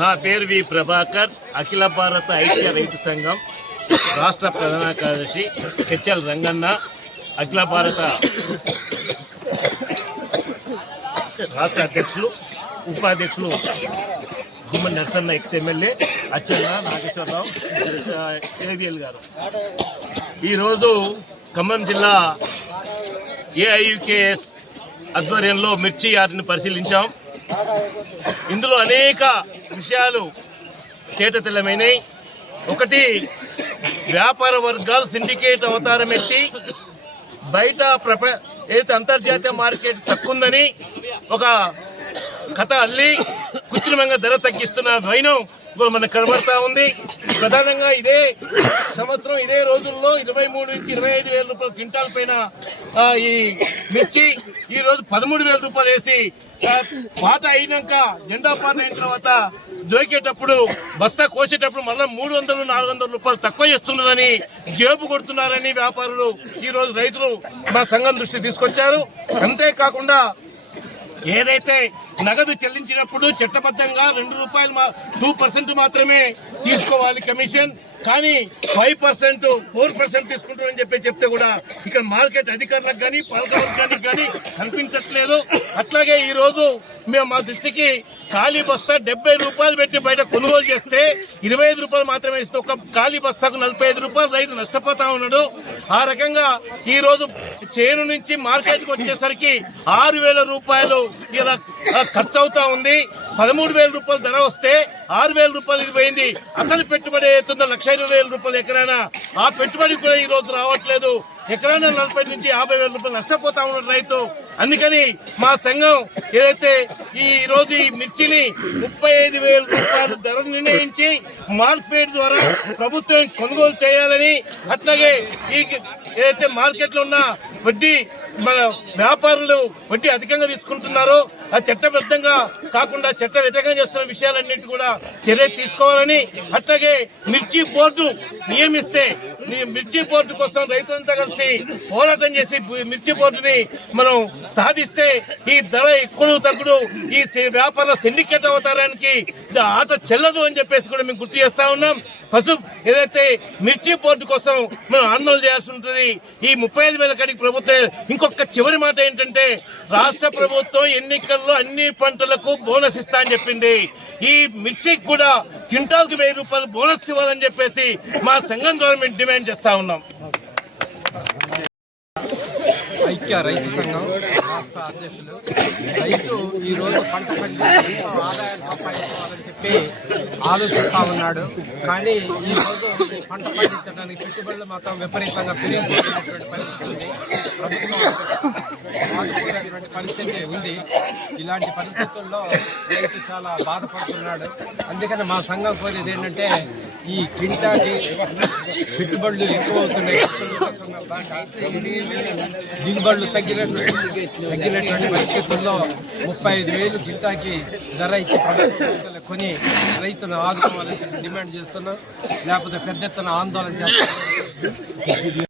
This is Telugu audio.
నా పేరు వి ప్రభాకర్, అఖిల భారత ఐక్య రైతు సంఘం రాష్ట్ర ప్రధాన కార్యదర్శి హెచ్ఎల్ రంగన్న, అఖిల భారత రాష్ట్ర అధ్యక్షులు ఉపాధ్యక్షులు గుమ్మడి నరసన్న, ఎక్స్ఎమ్మెల్యే అచ్చెన్న నాగేశ్వరరావు, ఏవిఎల్ గారు. ఈరోజు ఖమ్మం జిల్లా ఏఐయుకేఎస్ ఆధ్వర్యంలో మిర్చి యార్డుని పరిశీలించాం. ఇందులో అనేక విషయాలు తేటతెల్లమైనవి. ఒకటి, వ్యాపార వర్గాలు సిండికేట్ అవతారం ఎత్తి బయట ఏదైతే అంతర్జాతీయ మార్కెట్ తక్కువందని ఒక కథ అల్లి కృత్రిమంగా ధర తగ్గిస్తున్న వైనం ఇప్పుడు మనకు కనబడతా ఉంది. ప్రధానంగా ఇదే సంవత్సరం ఇదే రోజుల్లో 23 నుంచి 25 వేల రూపాయల క్వింటాల్ పైన ఈ మిర్చి ఈ రోజు 13,000 రూపాయలు వేసి పాట అయినాక జెండా పాట అయిన తర్వాత దొరికేటప్పుడు బస్తా కోసేటప్పుడు మళ్ళీ 300-400 రూపాయలు తక్కువ చేస్తున్నారని జేబు కొడుతున్నారని వ్యాపారులు ఈ రోజు రైతులు మా సంఘం దృష్టి తీసుకొచ్చారు. అంతేకాకుండా ఏదైతే నగదు చెల్లించినప్పుడు చట్టబద్ధంగా 2% మాత్రమే తీసుకోవాలి కమిషన్, కానీ 5%, 4% తీసుకుంటారని చెప్తే కూడా ఇక్కడ మార్కెట్ అధికారులకు కానీ పాలకవర్గానికి కానీ కనిపించట్లేదు. అట్లాగే ఈ రోజు మేము మా దృష్టికి ఖాళీ బస్తా 70 రూపాయలు పెట్టి బయట కొనుగోలు చేస్తే 25 రూపాయలు మాత్రమే ఇస్తే ఒక ఖాళీ బస్తాకు 45 రూపాయలు రైతు నష్టపోతా ఉన్నాడు. ఆ రకంగా ఈ రోజు చేను నుంచి మార్కెట్కి వచ్చేసరికి 6,000 రూపాయలు ఇలా ఖర్చు అవుతా ఉంది. 13,000 రూపాయలు ధర వస్తే 6,000 రూపాయలు ఇది పోయింది. అసలు పెట్టుబడి అవుతుందో 1,20,000 రూపాయలు ఎకరానా, ఆ పెట్టుబడి కూడా ఈ రోజు రావట్లేదు. ఎకరానా 40 నుంచి 50,000 రూపాయలు నష్టపోతా ఉన్నాడు రైతు. అందుకని మా సంఘం ఏదైతే ఈ రోజు ఈ మిర్చిని 35,000 రూపాయలు ధర నిర్ణయించి మార్కెట్ ద్వారా ప్రభుత్వం కొనుగోలు చేయాలని, అట్లాగే ఈ ఏదైతే మార్కెట్ లో ఉన్న వడ్డీ మన వ్యాపారులు వడ్డీ అధికంగా తీసుకుంటున్నారో ఆ చట్టబద్ధంగా కాకుండా చట్ట వ్యతిరేకంగా చేస్తున్న విషయాలన్నింటి కూడా చర్య తీసుకోవాలని, అట్లాగే మిర్చి బోర్డు నియమిస్తే మిర్చి బోర్డు కోసం రైతులంతా కలిసి పోరాటం చేసి మిర్చి బోర్డుని మనం సాధిస్తే ఈ ధర ఎక్కువ తగ్గుడు ఈ వ్యాపార సిండికేట్ అవతారానికి ఆట చెల్లదు అని చెప్పేసి కూడా మేము గుర్తు చేస్తా ఉన్నాం. ఏదైతే మిర్చి బోర్డు కోసం మనం ఆందోళన చేయాల్సి ఉంటుంది. ఈ 35,000 కాడికి ప్రభుత్వం ఇంకొక చివరి మాట ఏంటంటే, రాష్ట్ర ప్రభుత్వం ఎన్నికల్లో అన్ని పంటలకు బోనస్ ఇస్తా అని చెప్పింది. ఈ మిర్చికి కూడా క్వింటాల్కి 1,000 రూపాయలు బోనస్ ఇవ్వాలని చెప్పేసి మా సంఘం గవర్నమెంట్ డిమాండ్ చేస్తా ఉన్నాం. ఐక్య రైతు సంఘం రాష్ట్ర అధ్యక్షులు. రైతు ఈరోజు పంట పండించి ఆదాయం సంపాదించాలని చెప్పి ఆలోచిస్తూ ఉన్నాడు. కానీ ఈరోజు పంట పండించడానికి పెట్టుబడులు మాత్రం విపరీతంగా పెరిగిపోతున్నటువంటి పరిస్థితి ఉంది. ప్రభుత్వం ఆదుకునేటువంటి పరిస్థితి ఉంది. ఇలాంటి పరిస్థితుల్లో రైతు చాలా బాధపడుతున్నాడు. అందుకని మా సంఘం కోరేది ఏంటంటే, ఈ క్వింటాకి పెట్టుబడులు ఎక్కువ అవుతున్నాయి. దిగుబడులు తగ్గినటువంటి పరిస్థితుల్లో 35,000 క్వింటాకి ధర ఇచ్చి ప్రభుత్వం కొని రైతును ఆదుకోవాలని డిమాండ్ చేస్తున్నాం. లేకపోతే పెద్ద ఎత్తున ఆందోళన చేస్తున్నాం.